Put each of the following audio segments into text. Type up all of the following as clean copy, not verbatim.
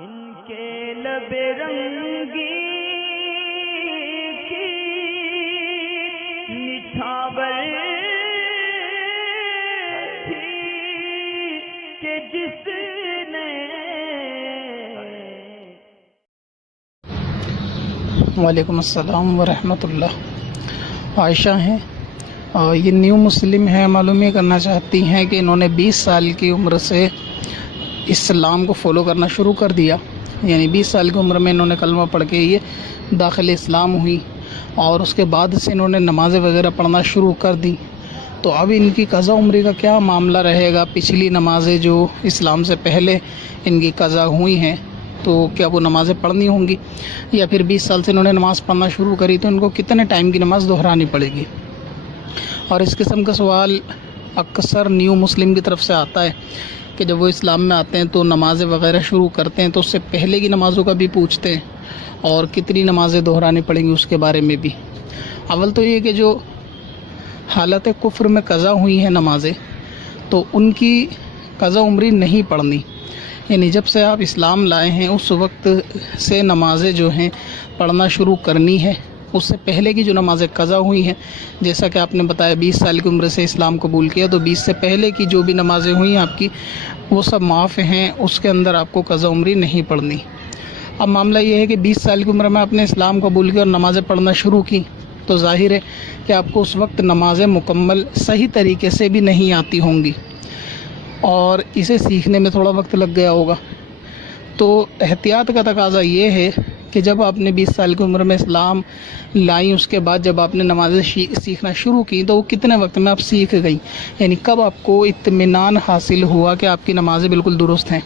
ان کے لب رنگی کی نچھاور تھی کہ جس نے وعلیکم السلام ورحمۃ اللہ۔ عائشہ ہیں، یہ نیو مسلم ہیں، معلوم یہ کرنا چاہتی ہیں کہ انہوں نے 20 سال کی عمر سے اسلام کو فالو کرنا شروع کر دیا، یعنی 20 سال کی عمر میں انہوں نے کلمہ پڑھ کے یہ داخل اسلام ہوئی، اور اس کے بعد سے انہوں نے نمازیں وغیرہ پڑھنا شروع کر دی۔ تو اب ان کی قضا عمری کا کیا معاملہ رہے گا؟ پچھلی نمازیں جو اسلام سے پہلے ان کی قضا ہوئی ہیں تو کیا وہ نمازیں پڑھنی ہوں گی، یا پھر 20 سال سے انہوں نے نماز پڑھنا شروع کری تو ان کو کتنے ٹائم کی نماز دہرانی پڑے گی؟ اور اس قسم کا سوال اکثر نیو مسلم کی طرف سے آتا ہے کہ جب وہ اسلام میں آتے ہیں تو نمازیں وغیرہ شروع کرتے ہیں تو اس سے پہلے کی نمازوں کا بھی پوچھتے ہیں، اور کتنی نمازیں دہرانی پڑیں گی اس کے بارے میں بھی۔ اول تو یہ کہ جو حالت کفر میں قضا ہوئی ہیں نمازیں، تو ان کی قضا عمری نہیں پڑھنی، یعنی جب سے آپ اسلام لائے ہیں اس وقت سے نمازیں جو ہیں پڑھنا شروع کرنی ہے۔ اس سے پہلے کی جو نمازیں قضا ہوئی ہیں، جیسا کہ آپ نے بتایا 20 سال کی عمر سے اسلام قبول کیا، تو 20 سے پہلے کی جو بھی نمازیں ہوئی ہیں آپ کی، وہ سب معاف ہیں، اس کے اندر آپ کو قضا عمری نہیں پڑھنی۔ اب معاملہ یہ ہے کہ 20 سال کی عمر میں آپ نے اسلام قبول کیا اور نمازیں پڑھنا شروع کی، تو ظاہر ہے کہ آپ کو اس وقت نمازیں مکمل صحیح طریقے سے بھی نہیں آتی ہوں گی، اور اسے سیکھنے میں تھوڑا وقت لگ گیا ہوگا۔ تو احتیاط کا تقاضا یہ ہے کہ جب آپ نے 20 سال کی عمر میں اسلام لائیں، اس کے بعد جب آپ نے نمازیں سیکھنا شروع کی تو وہ کتنے وقت میں آپ سیکھ گئی، یعنی کب آپ کو اطمینان حاصل ہوا کہ آپ کی نمازیں بالکل درست ہیں؟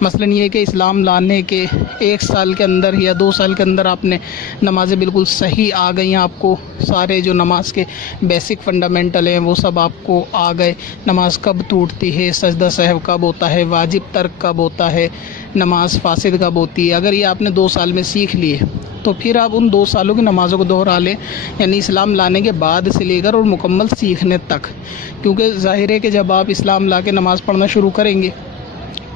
مثلا یہ کہ اسلام لانے کے 1 سال کے اندر یا 2 سال کے اندر آپ نے نمازیں بالکل صحیح آ گئیں، آپ کو سارے جو نماز کے بیسک فنڈامنٹل ہیں وہ سب آپ کو آ گئے، نماز کب ٹوٹتی ہے، سجدہ سہو کب ہوتا ہے، واجب ترک کب ہوتا ہے، نماز فاسد کب ہوتی ہے، اگر یہ آپ نے 2 سال میں سیکھ لیے تو پھر آپ ان 2 سالوں کی نمازوں کو دہرا لیں، یعنی اسلام لانے کے بعد سے لے کر اور مکمل سیکھنے تک، کیونکہ ظاہر ہے کہ جب آپ اسلام لا کے نماز پڑھنا شروع کریں گے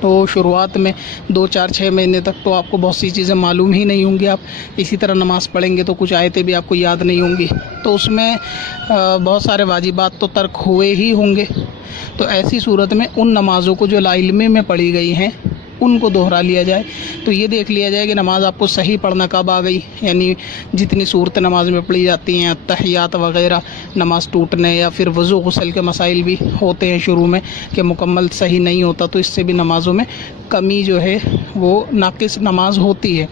تو شروعات میں 2 4 6 مہینے تک تو آپ کو بہت سی چیزیں معلوم ہی نہیں ہوں گی، آپ اسی طرح نماز پڑھیں گے تو کچھ آیتیں بھی آپ کو یاد نہیں ہوں گی، تو اس میں بہت سارے واجبات تو ترک ہوئے ہی ہوں گے۔ تو ایسی صورت میں ان نمازوں کو جو لاعلمی میں پڑھی گئی ہیں ان کو دہرا لیا جائے، تو یہ دیکھ لیا جائے کہ نماز آپ کو صحیح پڑھنا کب آ گئی، یعنی جتنی صورت نماز میں پڑھی جاتی ہیں، تحیات وغیرہ، نماز ٹوٹنے یا پھر وضو غسل کے مسائل بھی ہوتے ہیں شروع میں کہ مکمل صحیح نہیں ہوتا، تو اس سے بھی نمازوں میں کمی جو ہے وہ ناقص نماز ہوتی ہے۔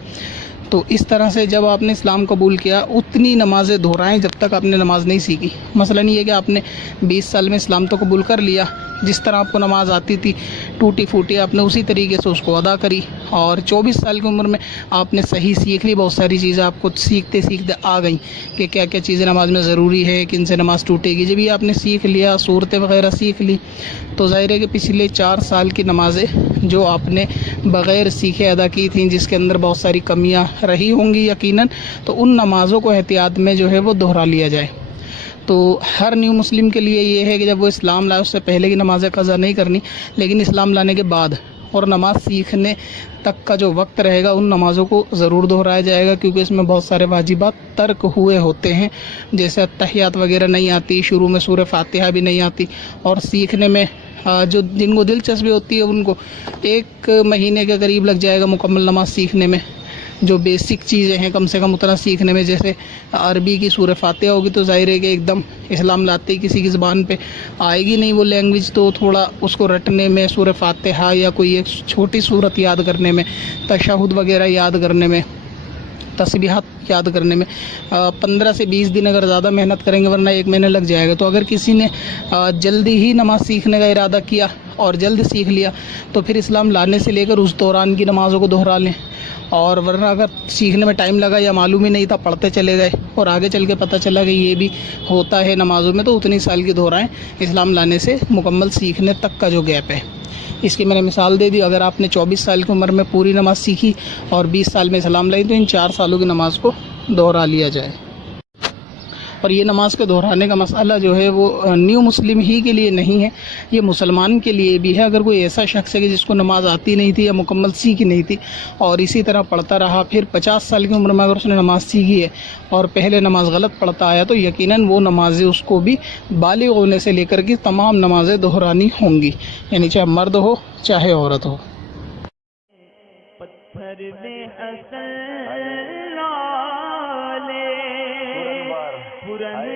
تو اس طرح سے جب آپ نے اسلام قبول کیا اتنی نمازیں دہرائیں جب تک آپ نے نماز نہیں سیکھی۔ مثلا یہ کہ آپ نے 20 سال میں اسلام تو قبول کر لیا، جس طرح آپ کو نماز آتی تھی ٹوٹی پھوٹی آپ نے اسی طریقے سے اس کو ادا کری، اور 24 سال کی عمر میں آپ نے صحیح سیکھ لی، بہت ساری چیزیں آپ کو سیکھتے سیکھتے آ گئیں کہ کیا کیا چیزیں نماز میں ضروری ہے، کن سے نماز ٹوٹے گی۔ جب یہ آپ نے سیکھ لیا، صورتیں وغیرہ سیکھ لی، تو ظاہر ہے کہ پچھلے 4 سال کی نمازیں جو آپ نے بغیر سیکھے ادا کی تھیں، جس کے اندر بہت ساری کمیاں رہی ہوں گی یقیناً، تو ان نمازوں کو احتیاط میں جو ہے وہ دہرا لیا جائے۔ تو ہر نیو مسلم کے لیے یہ ہے کہ جب وہ اسلام لائے اس سے پہلے کی نمازیں قضا نہیں کرنی، لیکن اسلام لانے کے بعد اور نماز سیکھنے تک کا جو وقت رہے گا ان نمازوں کو ضرور دہرایا جائے گا، کیونکہ اس میں بہت سارے واجبات ترک ہوئے ہوتے ہیں، جیسے تحیات وغیرہ نہیں آتی، شروع میں سورہ فاتحہ بھی نہیں آتی، اور سیکھنے میں جو جن کو دلچسپی ہوتی ہے ان کو 1 مہینے کے قریب لگ جائے گا مکمل نماز سیکھنے میں۔ جو بیسک چیزیں ہیں کم سے کم اتنا سیکھنے میں، جیسے عربی کی سورہ فاتحہ ہوگی تو ظاہر ہے کہ ایک دم اسلام لاتے ہی کسی کی زبان پہ آئے گی نہیں وہ لینگویج، تو تھوڑا اس کو رٹنے میں، سورہ فاتحہ یا کوئی ایک چھوٹی صورت یاد کرنے میں، تشہد وغیرہ یاد کرنے میں، تسبیحات یاد کرنے میں 15 سے 20 دن اگر زیادہ محنت کریں گے، ورنہ 1 مہینہ لگ جائے گا۔ تو اگر کسی نے جلدی ہی نماز سیکھنے کا ارادہ کیا اور جلد سیکھ لیا تو پھر اسلام لانے سے لے کر اس دوران کی نمازوں کو دہرا لیں، اور ورنہ اگر سیکھنے میں ٹائم لگا یا معلوم ہی نہیں تھا، پڑھتے چلے گئے اور آگے چل کے پتہ چلا کہ یہ بھی ہوتا ہے نمازوں میں، تو اتنی سال کی دہرائیں اسلام لانے سے مکمل سیکھنے تک کا جو گیپ ہے۔ اس کی میں نے مثال دے دی، اگر آپ نے 24 سال کی عمر میں پوری نماز سیکھی اور 20 سال میں اسلام لائی تو ان 4 سالوں کی نماز کو دہرا لیا جائے۔ اور یہ نماز کے دہرانے کا مسئلہ جو ہے وہ نیو مسلم ہی کے لیے نہیں ہے، یہ مسلمان کے لیے بھی ہے۔ اگر کوئی ایسا شخص ہے کہ جس کو نماز آتی نہیں تھی یا مکمل سیکھی نہیں تھی اور اسی طرح پڑھتا رہا، پھر 50 سال کی عمر میں اگر اس نے نماز سیکھی ہے اور پہلے نماز غلط پڑھتا آیا تو یقیناً وہ نمازیں اس کو بھی بالغ ہونے سے لے کر کے تمام نمازیں دہرانی ہوں گی، یعنی چاہے مرد ہو چاہے عورت ہو۔ پتھر میں حسن لالے پرن